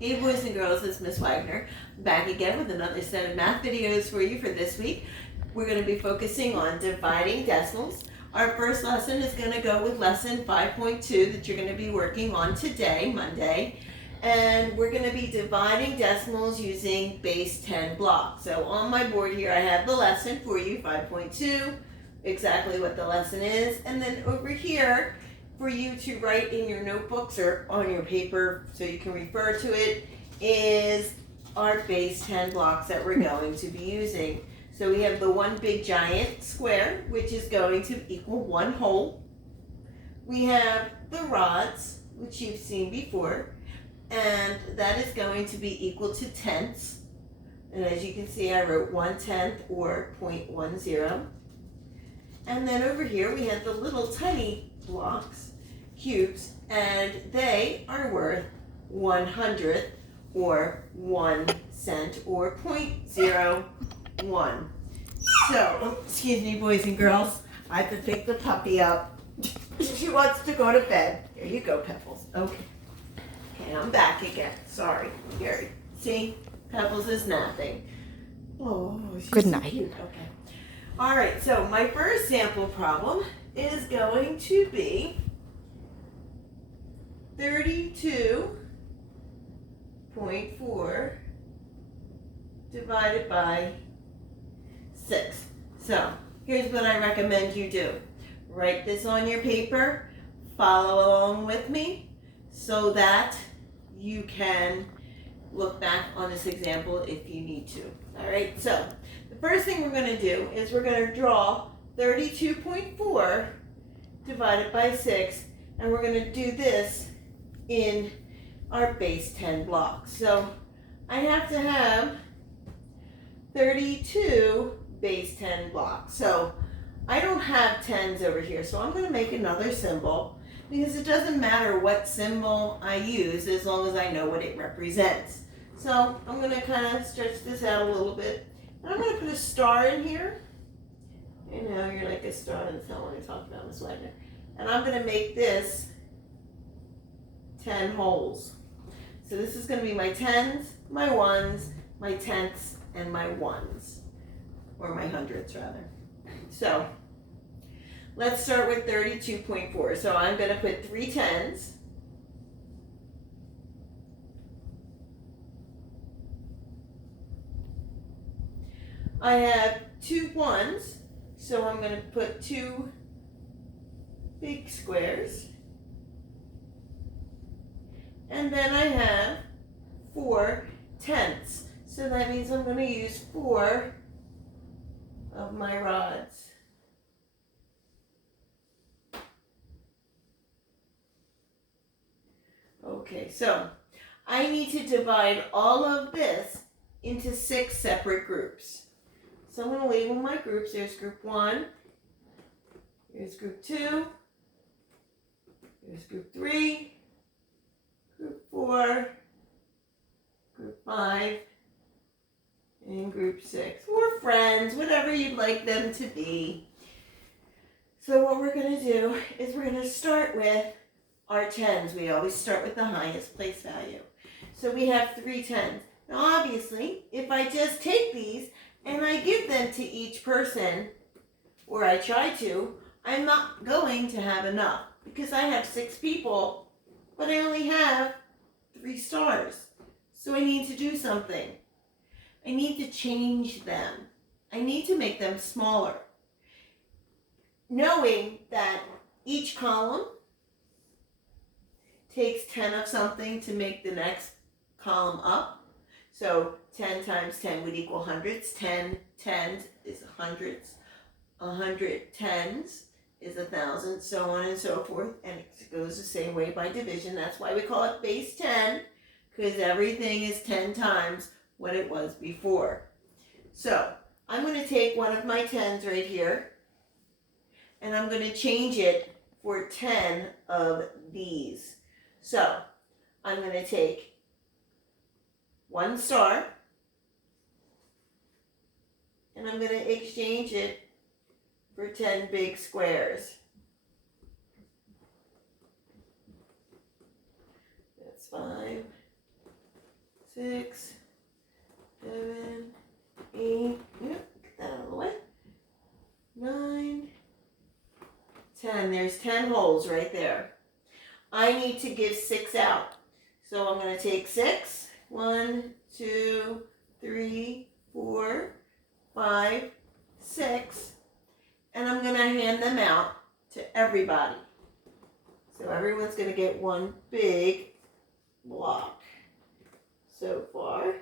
Hey boys and girls, it's Miss Wagner, back again with another set of math videos for you for this week. We're going to be focusing on dividing decimals. Our first lesson is going to go with lesson 5.2 that you're going to be working on today, Monday. And we're going to be dividing decimals using base 10 blocks. So on my board here I have the lesson for you, 5.2, exactly what the lesson is. And then over here, for you to write in your notebooks or on your paper so you can refer to it, is our base 10 blocks that we're going to be using. So we have the one big giant square, which is going to equal one whole. We have the rods, which you've seen before, and that is going to be equal to tenths. And as you can see, I wrote 1/10 or 0.10. And then over here we have the little tiny blocks, cubes, and they are worth 1/100 or 1 cent or 0.01. So, excuse me, boys and girls, I have to pick the puppy up. She wants to go to bed. There you go, Pebbles. Okay. Okay, I'm back again. Sorry. Here, see? Pebbles is napping. Oh, she's Good so night. cute. Okay. All right, so my first sample problem is going to be 32.4 divided by 6. So here's what I recommend you do. Write this on your paper, follow along with me so that you can look back on this example if you need to. All right, so the first thing we're going to do is we're going to draw 32.4 divided by 6, and we're going to do this in our base 10 blocks. So I have to have 32 base 10 blocks. So I don't have tens over here, so I'm going to make another symbol, because it doesn't matter what symbol I use as long as I know what it represents. So I'm going to kind of stretch this out a little bit. And I'm going to put a star in here. You know, you're like a star, that's not what I talked about, Miss Wagner. And I'm going to make this 10 holes. So this is going to be my tens, my ones, my tenths, and my ones. Or my hundreds, rather. So let's start with 32.4. So I'm going to put 3 tens. I have 2 ones, so I'm going to put 2 big squares. And then I have 4 tenths, so that means I'm going to use 4 of my rods. Okay, so I need to divide all of this into 6 separate groups. So I'm going to label my groups. There's group 1, here's group 2, here's group 3, group 4, group 5, and group 6. Or friends, whatever you'd like them to be. So what we're going to do is we're going to start with our tens. We always start with the highest place value. So we have 3 tens. Now obviously, if I just take these and I give them to each person, or I try to, I'm not going to have enough, because I have 6 people, but I only have 3 stars. So I need to do something. I need to change them. I need to make them smaller. Knowing that each column takes 10 of something to make the next column up. So 10 times 10 would equal hundreds. 10 tens is hundreds. 100 tens is 1,000, so on and so forth. And it goes the same way by division. That's why we call it base 10, because everything is 10 times what it was before. So I'm going to take one of my tens right here, and I'm going to change it for 10 of these. So I'm going to take 1 star, and I'm going to exchange it for 10 big squares. That's 5, 6, 7, 8, yep, get that out of the way, 9, 10. There's 10 holes right there. I need to give 6 out. So I'm going to take 6. 1, 2, 3, 4, 5, 6. And I'm going to hand them out to everybody. So everyone's going to get one big block so far.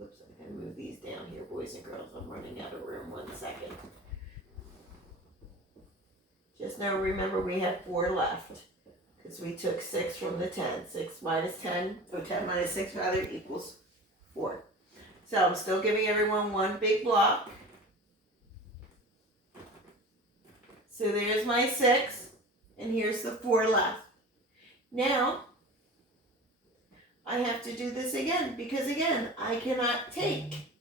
Oops, I'm going to move these down here, boys and girls. I'm running out of room. 1 second. Just now, remember, we have 4 left because we took 6 from the 10. 6 minus 10, or 10 minus 6 rather, equals 4. So I'm still giving everyone one big block. So there's my 6, and here's the 4 left. Now, I have to do this again, because again, I cannot take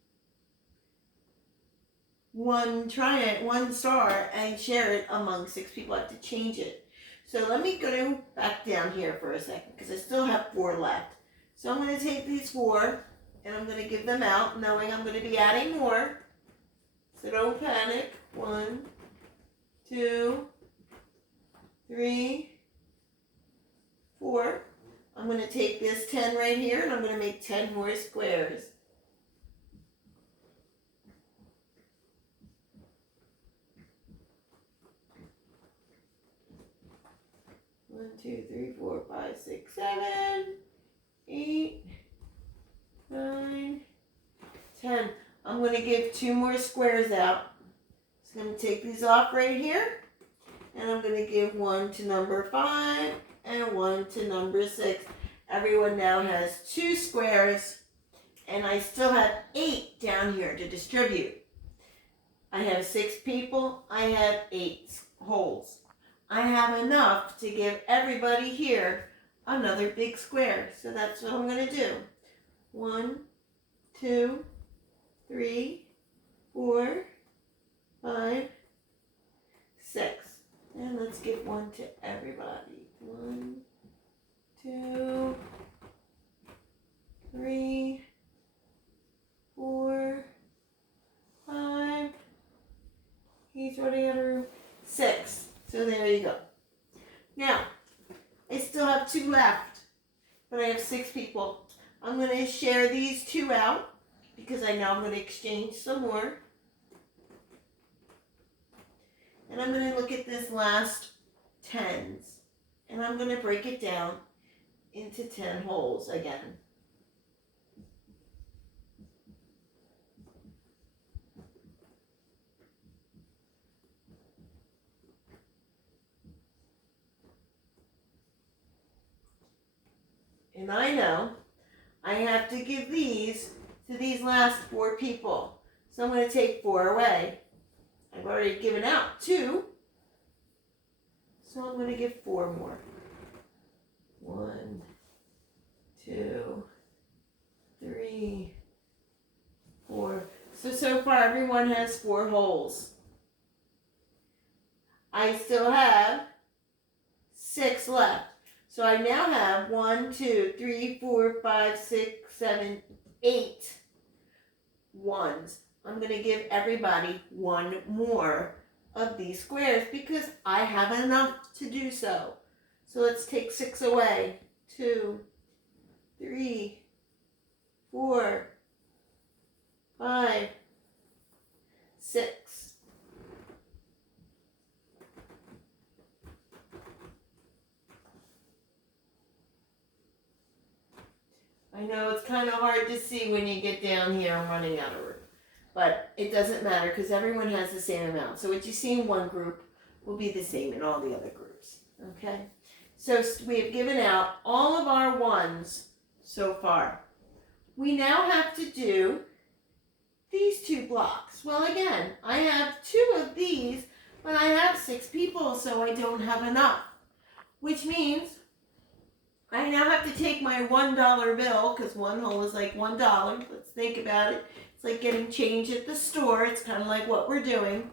one star and share it among 6 people. I have to change it. So let me go back down here for a second, because I still have 4 left. So I'm going to take these 4, and I'm going to give them out, knowing I'm going to be adding more. So don't panic. 1, 2, 3, 4. I'm going to take this 10 right here, and I'm going to make 10 more squares. 1, 2, 3, 4, 5, 6, 7, 8, 9, 10. I'm going to give 2 more squares out. So I'm going to take these off right here, and I'm going to give 1 to number 5 and 1 to number 6. Everyone now has 2 squares, and I still have 8 down here to distribute. I have 6 people. I have 8 holes. I have enough to give everybody here another big square. So that's what I'm going to do. 1, 2, 3, 4, 5, 6. And let's give 1 to everybody. 1, 2, 3, 4, 5. He's running out of room. 6. So there you go. Now, I still have 2 left, but I have 6 people. I'm going to share these 2 out because I know I'm going to exchange some more. And I'm going to look at this last 10s, and I'm going to break it down into 10 holes again. And I know I have to give these to these last 4 people. So I'm going to take 4 away. I've already given out 2. So I'm going to give 4 more. 1, 2, 3, 4. So far everyone has 4 holes. I still have 6 left. So I now have 1, 2, 3, 4, 5, 6, 7, 8 ones. I'm going to give everybody 1 more of these squares because I have enough to do so. So let's take 6 away. 2, 3, 4, 5, 6. I know it's kind of hard to see when you get down here. I'm running out of room. But it doesn't matter because everyone has the same amount. So what you see in one group will be the same in all the other groups. Okay? So we have given out all of our 1s so far. We now have to do these 2 blocks. Well, again, I have 2 of these, but I have 6 people, so I don't have enough. Which means I now have to take my $1 bill, because 1 hole is like $1. Let's think about it. It's like getting change at the store. It's kind of like what we're doing.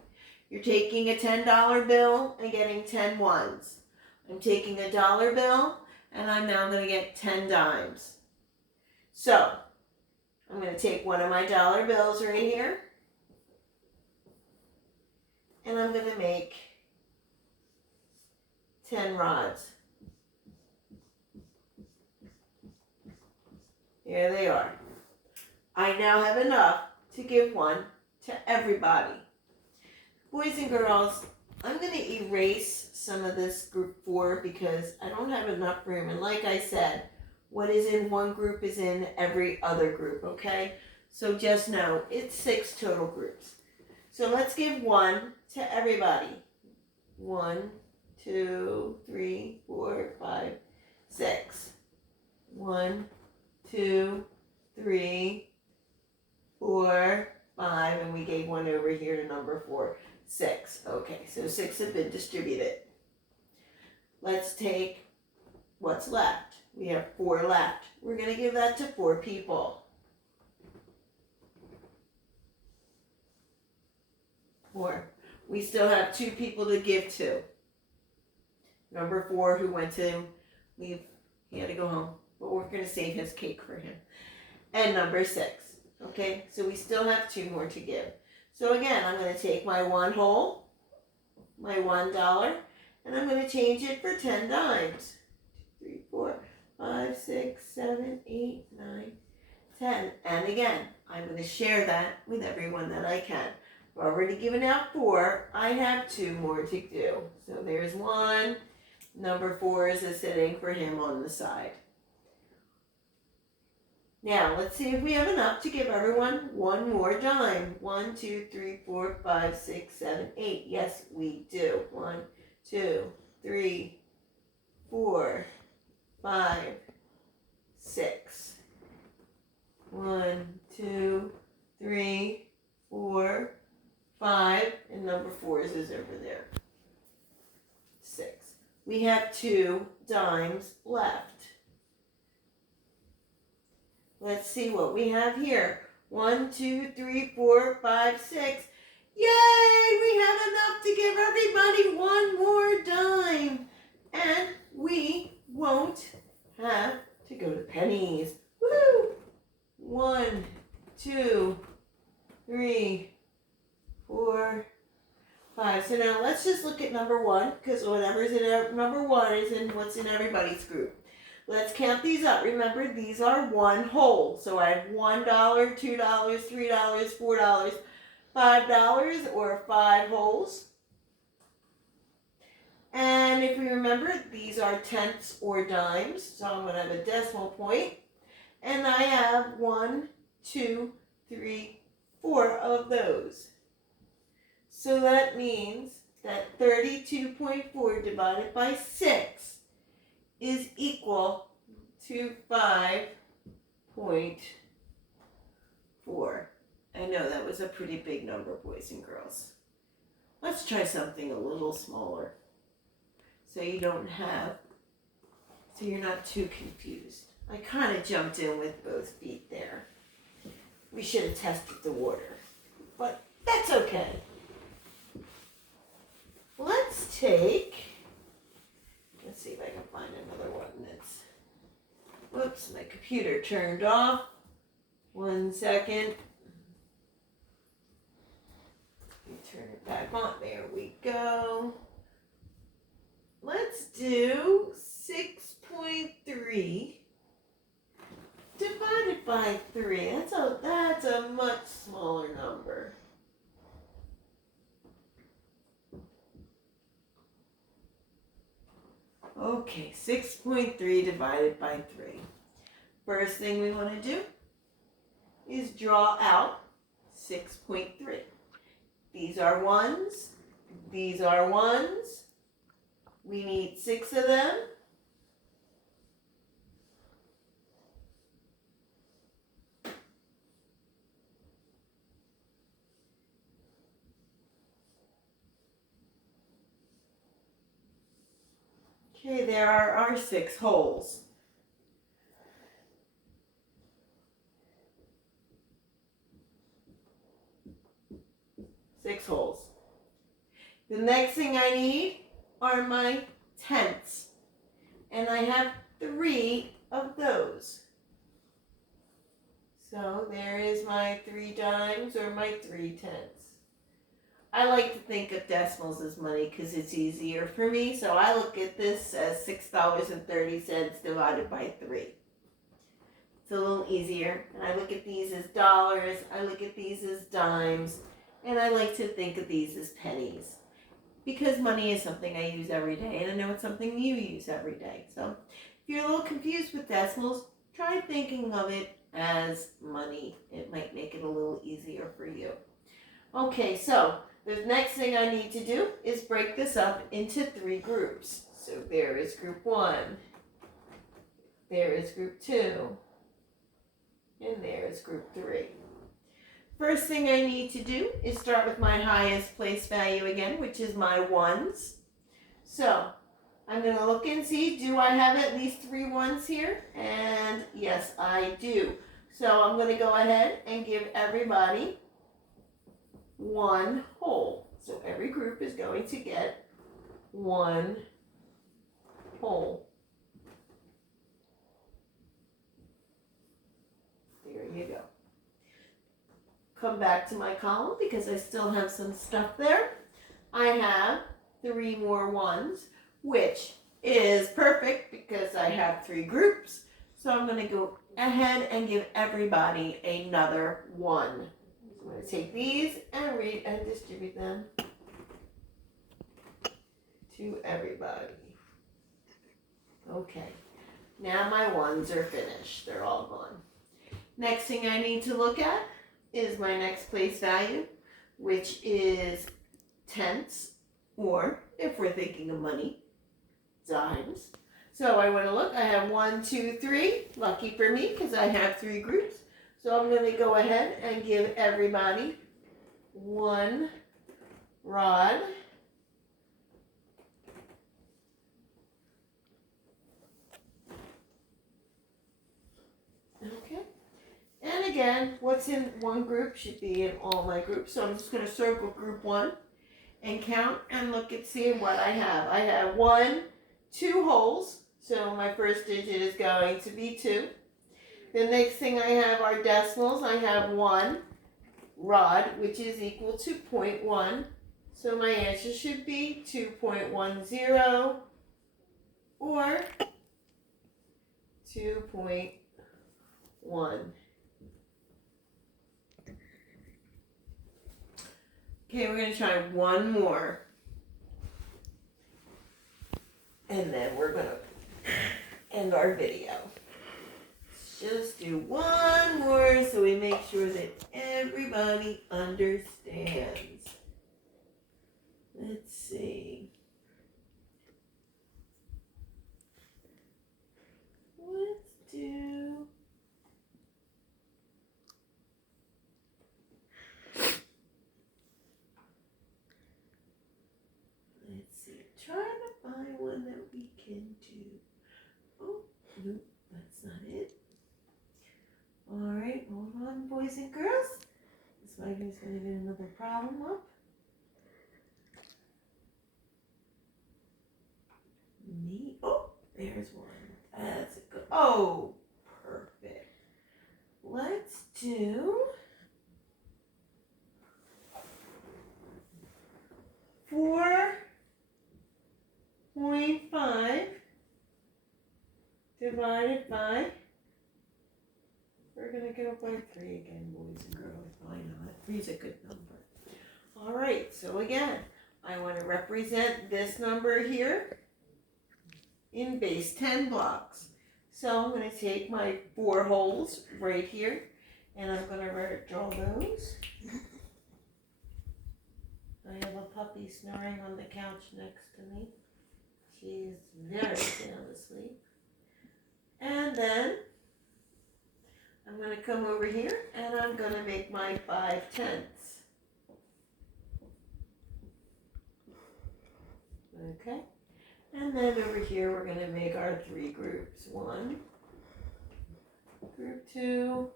You're taking a $10 bill and getting 10 ones. I'm taking a dollar bill, and I'm now going to get 10 dimes. So, I'm going to take one of my dollar bills right here, and I'm going to make 10 rods. Here they are. I now have enough to give one to everybody. Boys and girls, I'm going to erase some of this group 4 because I don't have enough room. And like I said, what is in one group is in every other group, okay? So just know it's 6 total groups. So let's give one to everybody. 1, 2, 3, 4, 5, 6. 1, 2, 3, 4, 5, and we gave one over here to number 4. 6. Okay, so 6 have been distributed. Let's take what's left. We have 4 left. We're going to give that to 4 people. 4. We still have 2 people to give to. Number 4 who went to leave, he had to go home, but we're going to save his cake for him. And number 6. Okay, so we still have 2 more to give. So again, I'm going to take my 1 whole, my $1, and I'm going to change it for 10 dimes. 2, 3, 4, 5, 6, 7, 8, 9, 10. And again, I'm going to share that with everyone that I can. I've already given out 4. I have 2 more to do. So there's 1. Number 4 is sitting for him on the side. Now, let's see if we have enough to give everyone 1 more dime. 1, 2, 3, 4, 5, 6, 7, 8. Yes, we do. 1, 2, 3, 4, 5, 6. 1, 2, 3, 4, 5. And number 4 is over there. 6. We have 2 dimes left. Let's see what we have here. 1, 2, 3, 4, 5, 6. Yay! We have enough to give everybody 1 more dime. And we won't have to go to pennies. Woo! 1, 2, 3, 4, 5. So now let's just look at number 1, because whatever's in number 1 is in what's in everybody's group. Let's count these up. Remember, these are 1 whole. So I have $1, $2, $3, $4, $5, or 5 wholes. And if we remember, these are tenths or dimes. So I'm going to have a decimal point. And I have 1, 2, 3, 4 of those. So that means that 32.4 divided by 6 is equal to 5.4. I know that was a pretty big number, boys and girls. Let's try something a little smaller so you're not too confused. I kind of jumped in with both feet there. We should have tested the water, but that's okay. Let's see if I can find another one that's, whoops, my computer turned off. 1 second. Let me turn it back on. There we go. Let's do 6.3 divided by 3. That's a much smaller number. Okay, 6.3 divided by 3. First thing we want to do is draw out 6.3. These are 1s. These are 1s. We need 6 of them. Okay, there are our 6 holes. The next thing I need are my tenths. And I have 3 of those. So there is my 3 dimes or my 3 tenths. I like to think of decimals as money because it's easier for me. So I look at this as $6.30 divided by 3. It's a little easier. And I look at these as dollars. I look at these as dimes. And I like to think of these as pennies. Because money is something I use every day. And I know it's something you use every day. So if you're a little confused with decimals, try thinking of it as money. It might make it a little easier for you. Okay, so the next thing I need to do is break this up into 3 groups. So there is group 1, there is group 2, and there is group 3. First thing I need to do is start with my highest place value again, which is my 1s. So I'm going to look and see, do I have at least 3 1s here? And yes, I do. So I'm going to go ahead and give everybody 1 whole. So every group is going to get 1 whole. There you go. Come back to my column because I still have some stuff there. I have 3 more 1s, which is perfect because I have 3 groups. So I'm going to go ahead and give everybody another 1. I'm going to take these and read and distribute them to everybody. Okay, now my 1s are finished. They're all gone. Next thing I need to look at is my next place value, which is tenths, or if we're thinking of money, dimes. So I want to look. I have 1, 2, 3. Lucky for me because I have 3 groups. So I'm going to go ahead and give everybody 1 rod. Okay. And again, what's in one group should be in all my groups. So I'm just going to circle group 1 and count and look and see what I have. I have 1, 2 holes. So my first digit is going to be 2. The next thing I have are decimals. I have 1 rod, which is equal to 0.1. So my answer should be 2.10 or 2.1. Okay, we're going to try one more. And then we're going to end our video. Just do one more so we make sure that everybody understands. Let's see. Let's do... Let's see. Try to find one that we can do. Oh, nope, that's not it. All right, hold on, boys and girls. This Wagner's going to get another problem up. Me. Oh, there's one. That's a good. Oh, perfect. Let's do 4.5 divided by. We're going to go by 3 again, boys and girls. Why not? 3 is a good number. All right, so again, I want to represent this number here in base 10 blocks. So I'm going to take my 4 holes right here, and I'm going to draw those. I have a puppy snoring on the couch next to me. She's very sound asleep. And then I'm going to come over here and I'm going to make my 5/10. Okay. And then over here we're going to make our 3 groups. 1, group 2,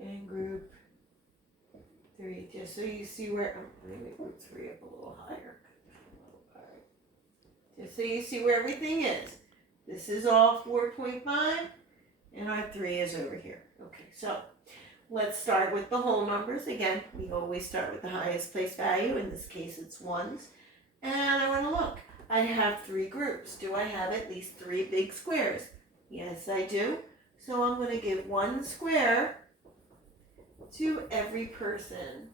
and group 3. Just so you see where, let me make group 3 up a little higher. Just so you see where everything is. This is all 4.5, and our 3 is over here. Okay, so let's start with the whole numbers. Again, we always start with the highest place value. In this case, it's 1s. And I want to look. I have 3 groups. Do I have at least 3 big squares? Yes, I do. So I'm going to give 1 square to every person.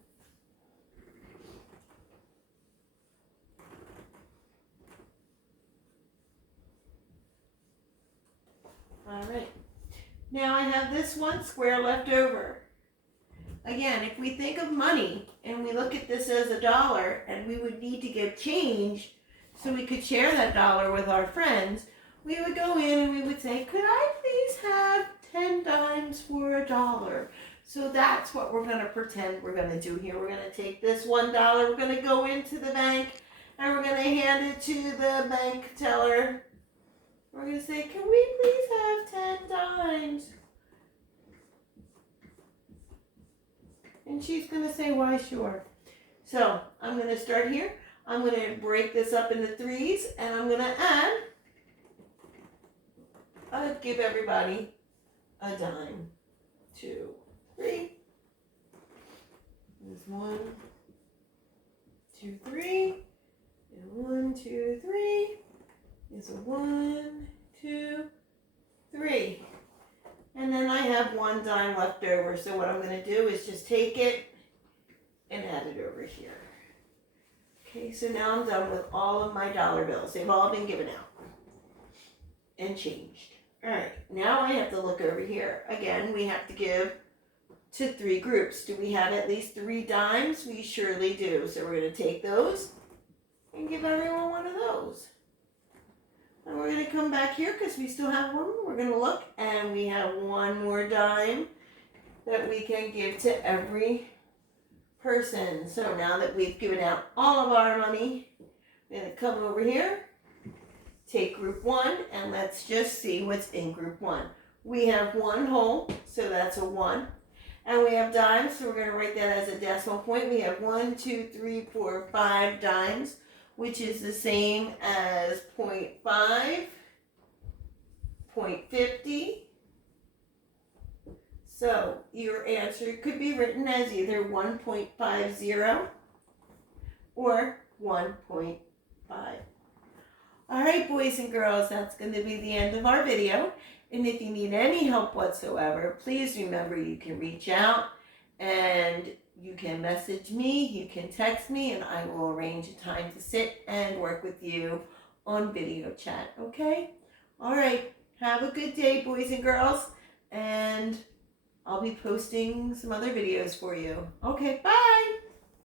All right. Now I have this 1 square left over. Again, if we think of money and we look at this as $1 and we would need to give change so we could share that dollar with our friends, we would go in and we would say, could I please have 10 dimes for $1? So that's what we're going to pretend we're going to do here. We're going to take this $1, we're going to go into the bank, and we're going to hand it to the bank teller. We're going to say, can we please have 10 dimes? And she's going to say, why, sure. So I'm going to start here. I'm going to break this up into 3s, and I'm going to add. I'll give everybody a dime. 2, 3. There's 1, 2, 3. And 1, 2, 3. There's a 1, 2, 3. And then I have 1 dime left over. So what I'm going to do is just take it and add it over here. Okay, so now I'm done with all of my dollar bills. They've all been given out and changed. All right, now I have to look over here. Again, we have to give to 3 groups. Do we have at least 3 dimes? We surely do. So we're going to take those and give everyone one of those. And we're going to come back here because we still have 1. We're going to look, and we have 1 more dime that we can give to every person. So now that we've given out all of our money, we're going to come over here, take group 1, and let's just see what's in group 1. We have 1 whole, so that's a 1. And we have dimes, so we're going to write that as a decimal point. We have 1, 2, 3, 4, 5 dimes, which is the same as 0.5, 0.50. So your answer could be written as either 1.50 or 1.5. All right, boys and girls, that's going to be the end of our video. And if you need any help whatsoever, please remember you can reach out and you can message me, you can text me, and I will arrange a time to sit and work with you on video chat, okay? All right, have a good day, boys and girls, and I'll be posting some other videos for you. Okay, bye!